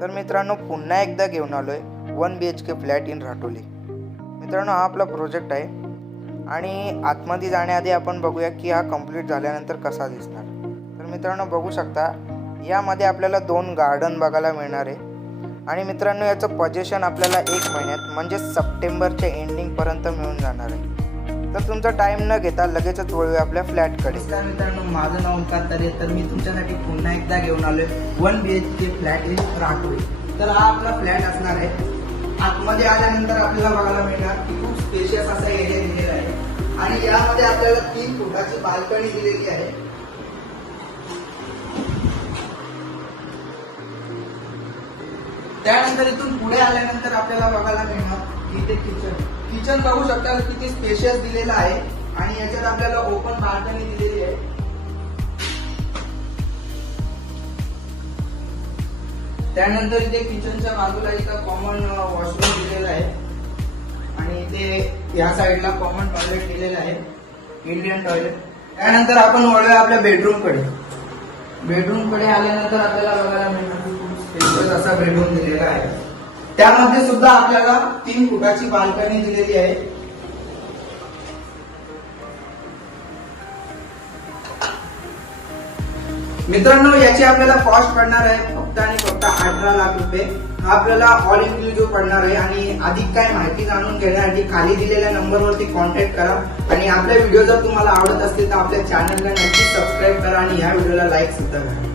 तर मित्रांनो पुन्हा एकदा घेऊन आलोय 1 BHK फ्लॅट इन राटोली। मित्रांनो हा आपला प्रोजेक्ट आहे आणि आतमध्ये जाण्याआधी आपण बघूया की हा कंप्लीट झाल्यानंतर कसा दिसणार। तर मित्रांनो बघू शकता यामध्ये आपल्याला 2 गार्डन बघायला मिळणार आहे आणि मित्रांनो याचं पोझिशन आपल्याला 1 महिन्यात म्हणजे सप्टेंबरच्या एंडिंग पर्यंत मिळून जाणार आहे। तर तुमचा टाइम न घेता लगेचच वळूया आपल्या फ्लॅटकडे। मित्रांनो माझं नाव ओंकार तरे, तर मी तुमच्यासाठी पुन्हा एकदा घेऊन आलोय 1 BHK फ्लॅट इन राटोली। तर हा आपला फ्लॅट असणार आहे। आतमध्ये आल्यानंतर आपल्याला बघायला मिळणार की खूप स्पेशियस असा एरिया दिलेला आहे आणि यामध्ये आपल्याला 3 फुटाची बाल्कनी दिलेली आहे। त्यानंतर इथून पुढे आल्यानंतर आपल्याला बघायला मिळणार की इथे किचन बघू शकता किती स्पेशियस दिलेलं आहे आणि याच्यात आपल्याला ओपन बाल्कनी दिलेली आहे। त्यानंतर इथे किचनच्या बाजूला इथं कॉमन वॉशरूम दिलेलं आहे आणि इथे या साईडला कॉमन टॉयलेट दिलेलं आहे, इंडियन टॉयलेट। त्यानंतर आपण वळूया आपल्या बेडरूम कडे आल्यानंतर आपल्याला बघायला मिळणार स्पेशियस असा बेडरूम दिलेला आहे। त्यामध्ये सुद्धा आपल्याला 3 फुटाची बाल्कनी दिलेली आहे। मित्रांनो याची आपल्याला कॉस्ट पडणार आहे फक्त आणि फक्त 18 लाख रुपये। हा आपल्याला ऑल इन्क्लुसिव्ह पडणार आहे आणि अधिक काय माहिती जाणून घेण्यासाठी खाली दिलेल्या नंबरवरती कॉन्टॅक्ट करा आणि आपल्या व्हिडिओ जर तुम्हाला आवडत असतील तर आपल्या चॅनलला नक्की सबस्क्राईब करा आणि या व्हिडिओला लाईक सुद्धा करा।